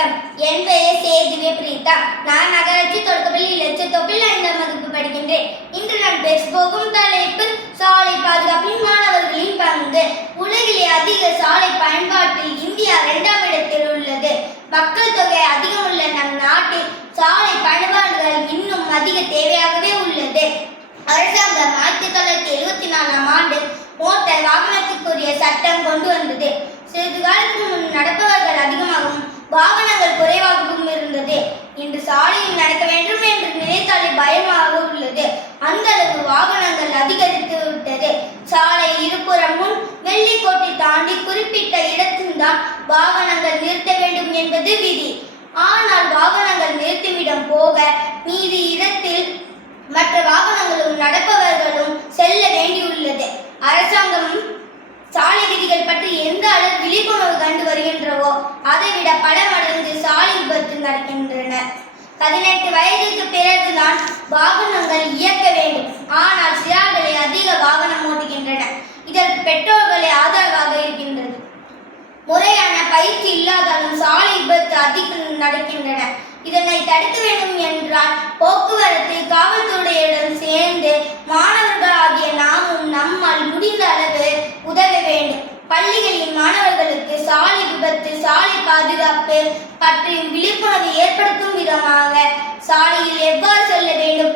வணக்கம். என் பெயர் சேதுவே பிரீதா. நான் நகராட்சி தொடக்கப்பள்ளி லட்சத்தொப்பில் 5ஆம் வகுப்பு படிக்கின்றேன். இன்று நான் பேச போகும் தலைப்பு சாலை பாதுகாப்பில் மாணவர்களின் பங்கு. உலகிலே அதிக சாலை பயன்பாட்டில் இந்தியா 2ஆம் இடத்தில் உள்ளது. மக்கள் தொகை அதிகமுள்ள நம் நாட்டில் சாலை பயன்பாடுகள் இன்னும் அதிக தேவையாகவே உள்ளது. அரசாங்கம் 1974ஆம் ஆண்டு மோட்டார் வாகனத்துக்குரிய சட்டம் கொண்டு வந்தது. சிறிது காலத்துக்கு முன் நடப்பவர்கள் அதிகமாகவும் வாகனங்கள் குறைவாகவும் இருந்தது. இன்று சாலையில் நடக்க வேண்டும் என்று நினைத்தாலே பயமாக உள்ளது. அந்த அளவு வாகனங்கள் அதிகரித்து விட்டது. சாலை இருபுறமும் வெள்ளிக்கோட்டை தாண்டி குறிப்பிட்ட இடத்தில்தான் வாகனங்கள் நிறுத்த வேண்டும் என்பது விதி. ஆனால் வாகனங்கள் நிறுத்திவிடம் போக மீதி இடத்தில் மற்ற வாகனங்களும் நடப்பவர்களும் செல்ல வேண்டியுள்ளது. அரசாங்கம் சாலை விதிகள் பற்றி எந்த அளவு விழிப்புணர்வு கண்டு வருகின்றவோ அதைவிட பல மடங்கு சாலை விபத்து நடக்கின்றன. 18 வயதுக்கு பிறகுதான் வாகனங்கள் இயக்க வேண்டும். ஆனால் சிறார்களை அதிக வாகனம் ஓட்டுகின்றன. இதற்கு பெற்றோர்களே ஆதரவாக இருக்கின்றது. முறையான பயிற்சி இல்லாதாலும் சாலை விபத்து அதிகம் நடக்கின்றன. இதனை தடுக்க வேண்டும் என்றால் போக்குவரத்து காவல்துறையுடன் சேர்ந்து மாணவர்களாகிய நாமும் நம்மால் முடிந்த அளவு உதவ வேண்டும். பள்ளிகளின் மாணவர்களுக்கு சாலை விபத்து சாலை பாதுகாப்பு பற்றி விழிப்புணர்வு ஏற்படுத்தும் விதமாக சாலையில் எவ்வாறு செல்ல வேண்டும்,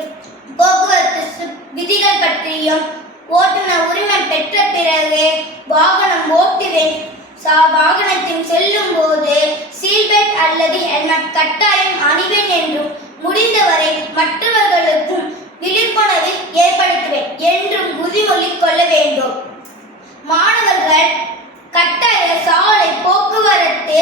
போக்குவரத்து விதிகள் பற்றியும் ஓட்டுநர் உரிமை பெற்ற பிறகு வாகனம் ஓட்டுவேன், வாகனத்தில் செல்லும் போது சீல்பெல்ட் அல்லது ஹெல்மெட் கட்டாயம் அணிவேன் என்றும் முடிந்தவரை மற்றவர்களுக்கும் விழிப்புணர்வு ஏற்படுத்துவேன் என்றும் உறுதிமொழி கொள்ள வேண்டும். மாணவர்கள் கட்டாய சாலை போக்குவரத்து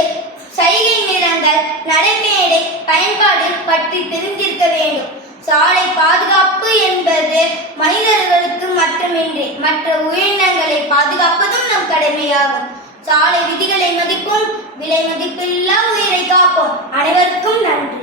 சைகை நிறங்கள் நடைமேடை பயன்பாடு பற்றி தெரிந்திருக்க வேண்டும். சாலை பாதுகாப்பு என்பது மனிதர்களுக்கு மட்டுமின்றி மற்ற உயிரினங்களை பாதுகாப்பதும் நம் கடமையாகும். சாலை விதிகளை மதிப்போம், விலை மதிப்பில்லா உயிரை காப்போம். அனைவருக்கும் நன்றி.